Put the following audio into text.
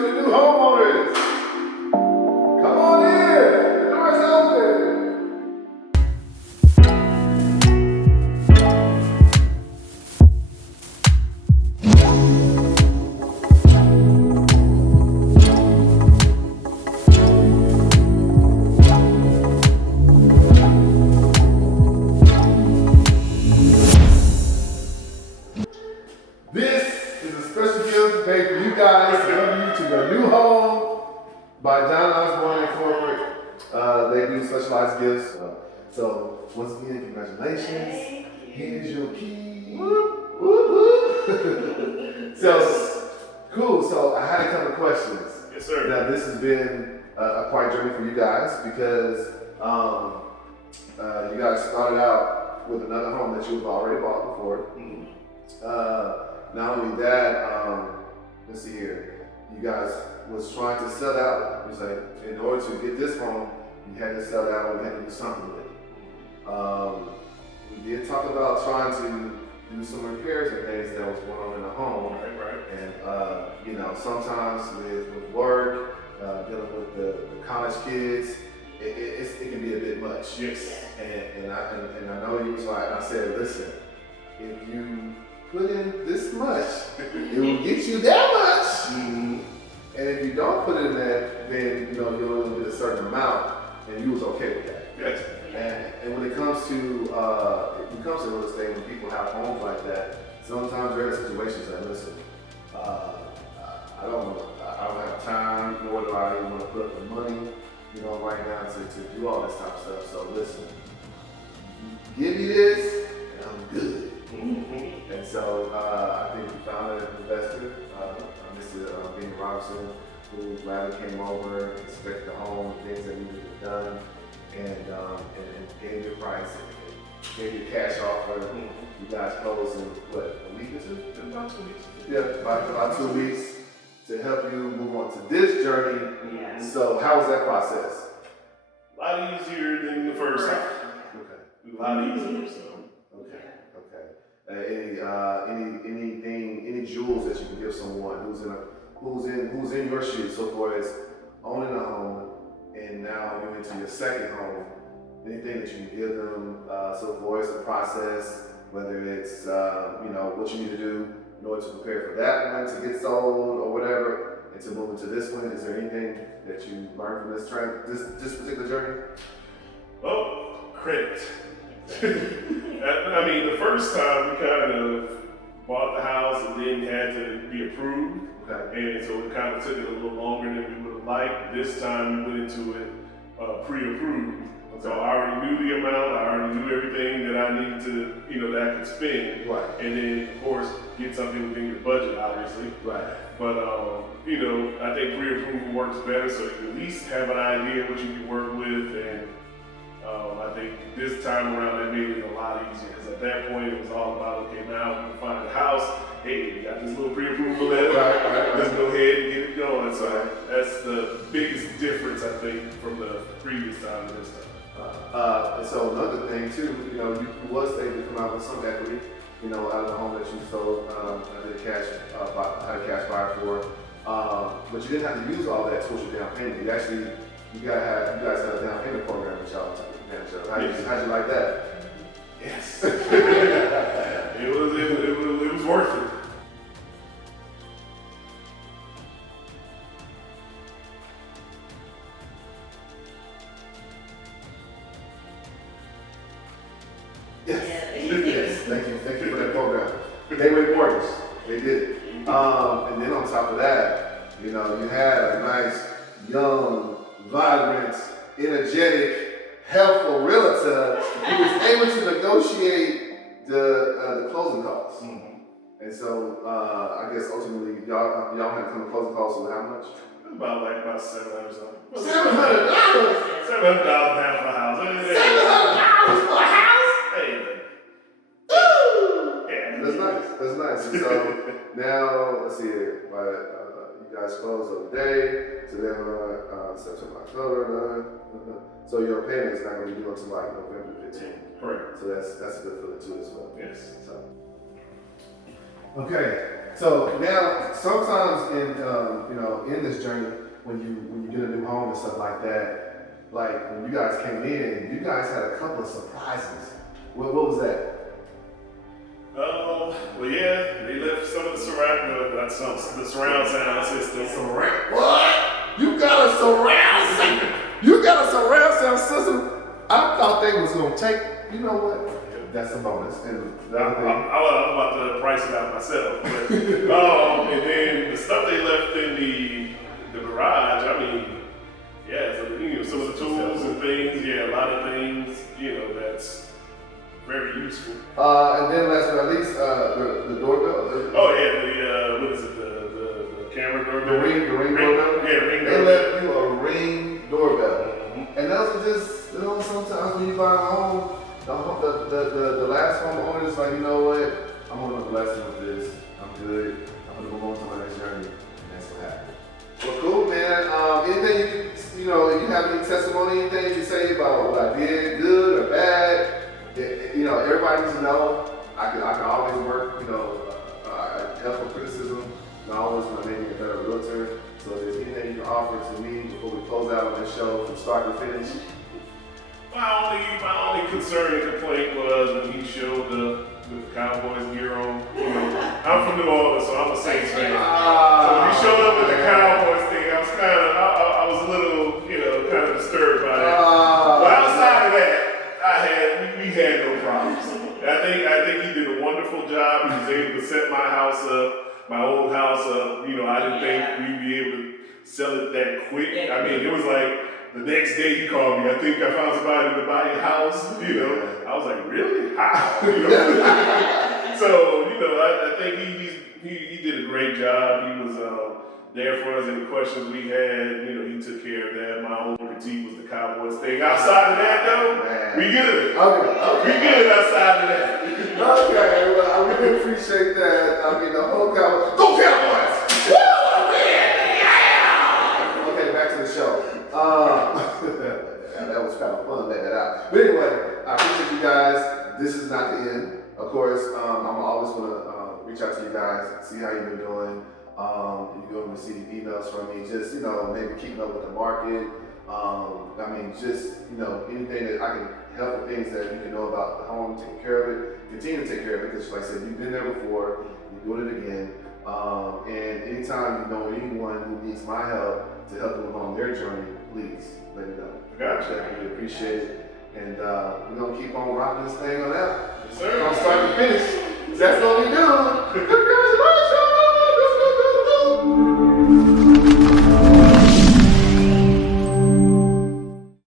to the new homeowners. Come on in. The door is open. This is a special gift made for you guys to welcome you to your new home by John Osborne and Corporate. They do specialized gifts. So once again, congratulations. Here's your key. Whoop, whoop, whoop. So cool. So I had a couple of questions. Yes, sir. Now this has been a quite journey for you guys because you guys started out with another home that you've already bought before. Not only that, let's see here, you guys was trying to sell that one. It's like, in order to get this home, you had to sell that one, we had to do something with it. We did talk about trying to do some repairs and things that was going on in the home. Right. And, you know, sometimes with work, dealing with the college kids, it can be a bit much. Yes. And I know you was like, I said, listen, if you put in this much, it will get you that much. And if you don't put in that, then you know you'll only get a certain amount, and you was okay with that. Yes. And when it comes to real estate, when people have homes like that, sometimes there are situations that listen, I don't have time, nor do I even want to put up the money, you know, right now to do all this type of stuff. So listen, give me this, and I'm good. And so I think we found an investor, Mr. Benny Robinson, who gladly came over, inspected the home, things that needed to be done, and gave you a price, and gave you a cash offer. You guys closed in what, a week or two? About 2 weeks. Yeah, about 2 weeks to help you move on to this journey. Yeah. So how was that process? A lot easier than the first time. Okay. A lot easier, so. Any jewels that you can give someone who's in your shoes, so far as owning a home and now you're into your second home, anything that you can give them, so far as the process, whether it's you know what you need to do in order to prepare for that one to get sold or whatever, and to move into this one. Is there anything that you learned from this particular journey? Oh, credit. I mean, the first time we kind of bought the house and then had to be approved. Okay. And so it kind of took it a little longer than we would have liked. This time we went into it pre-approved. Okay. So I already knew the amount, I already knew everything that I needed to, you know, that I could spend. Right. And then, of course, get something within your budget, obviously. Right. But, you know, I think pre-approval works better, so you can at least have an idea what you can work with. And I think this time around that made it a lot easier, because at that point it was all about, okay, now we can find a house. Hey, we got this little pre-approval letter. Right. Let's go ahead and get it going. So that's the biggest difference, I think, from the previous time to this time. And so another thing too, you know, you was able to come out with some equity, you know, out of the home that you sold, had a cash buyer for, but you didn't have to use all that towards your down payment. You guys have a down payment program that y'all took advantage of. How'd you like that? Yes. it was worth it. Yes. Thank you for that program. They were mortgage. They did it. And then on top of that, you know, you had a nice, young, vibrant, energetic, helpful realtor who was able to negotiate the closing costs. And so I guess ultimately y'all had to come to closing costs with how much? About $700 something. $700. $700 down for a house. $700 for a house? Hey. Woo! Yeah. That's nice. And so now let's see here. You guys close on the day, so then September, October. So your payment is not going to be due until like November 15th. Correct. So that's a good feeling too as well. Yes. So Okay, so now sometimes in this journey, when you get a new home and stuff like that, like when you guys came in, you guys had a couple of surprises. What was that? Well, yeah, they left some of the the surround sound system. Surround? What? You got a surround sound? You got a surround sound system? I thought they was gonna take. You know what? That's a bonus. And the other thing, I'm about to price it out myself. But, and then the stuff they left in the garage, I mean, yeah, so, some of the tools and things, yeah, a lot of things, that's very useful. And then last but not least, the doorbell. Oh yeah, what is it, the camera doorbell? The ring doorbell. Yeah, ring they doorbell. left you a ring doorbell. And those are just, sometimes when you buy a home, the last homeowner is like, you know what, I'm gonna bless him with this. I'm good. I'm gonna move on to my next journey. And that's what happened. Well, cool, man. Anything you have any testimony, anything you can say about what I did, good or bad? Everybody needs to know. I can always work, help with criticism. I always want to make me a better realtor. So if there's anything you can offer to me before we close out on this show from start to finish. My only concern and complaint was when he showed up with the Cowboys gear on. I'm from New Orleans, so I'm a Saints fan. So when he showed up with the Cowboys thing, I was a little, kind of disturbed by that. But outside of that, we had no problems. I think he did a wonderful job. He was able to set my old house up. I didn't think we'd be able to sell it that quick. I mean, it was like, the next day he called me. I think I found somebody to buy your house. I was like, really? How? So I think he did a great job. He was there for us. Any questions we had, he took care of that. My only critique was the Cowboys thing. Outside of that, though, we good. Okay. We good outside of that. Okay, well, I really appreciate that. I mean, the whole Cowboys. Go Cowboys! Woo! Yeah! Okay, back to the show. That was kind of fun letting that out. But anyway, I appreciate you guys. This is not the end. Of course, I'm always going to reach out to you guys, see how you've been doing. You're going to receive emails from me, just, maybe keeping up with the market. Anything that I can help with things that you can know about the home, taking care of it, continue to take care of it, because like I said, you've been there before, you're doing it again. And anytime you know anyone who needs my help to help them on their journey, please let me know. Gotcha. I really appreciate it. And we're going to keep on rocking this thing on out. Yes, sir.